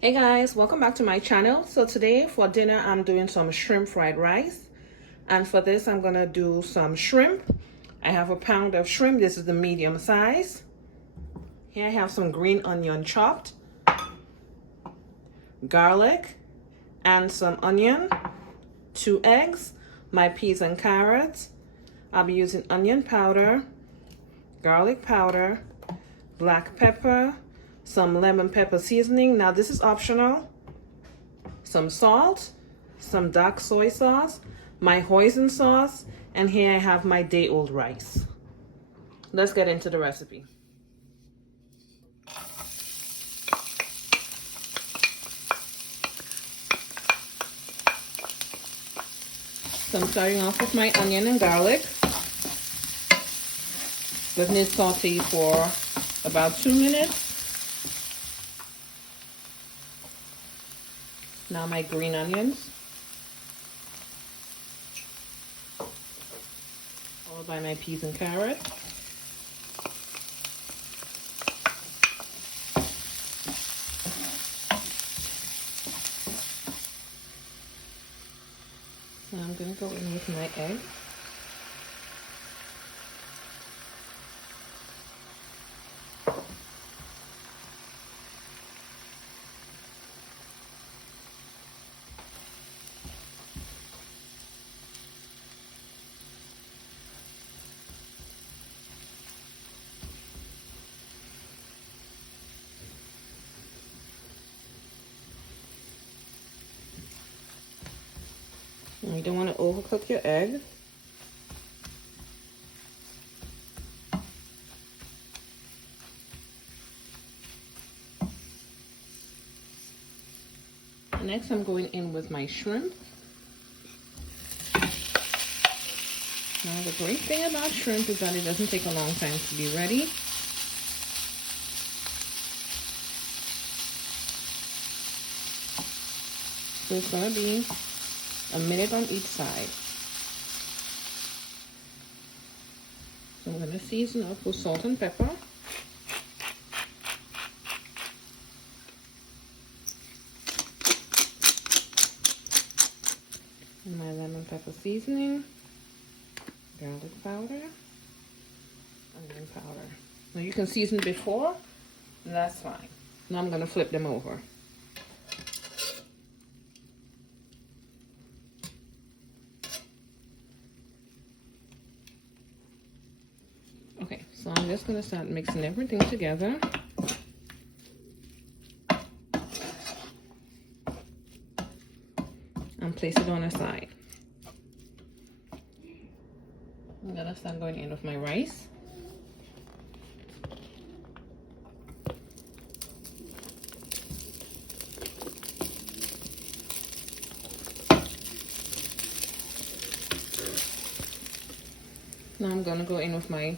Hey guys, welcome back to my channel. So today for dinner I'm doing some shrimp fried rice, and for this I'm gonna do some shrimp. I have a pound of shrimp. This is the medium size. Here I have some green onion chopped, garlic and some onion, 2 eggs, my peas and carrots. I'll be using onion powder, garlic powder, black pepper, some lemon pepper seasoning. Now this is optional. Some salt, some dark soy sauce, my hoisin sauce, and here I have my day-old rice. Let's get into the recipe. So I'm starting off with my onion and garlic. Letting it saute for about 2 minutes. Now my green onions, followed by my peas and carrots. Now I'm going to go in with my egg. You don't want to overcook your egg. Next, I'm going in with my shrimp. Now, the great thing about shrimp is that it doesn't take a long time to be ready. So it's going to be a minute on each side. So I'm going to season up with salt and pepper. And my lemon pepper seasoning, garlic powder, onion powder. Now you can season before, and that's fine. Now I'm going to flip them over. Okay, so I'm just going to start mixing everything together. And place it on a side. I'm going to start going in with my rice. Now I'm going to go in with my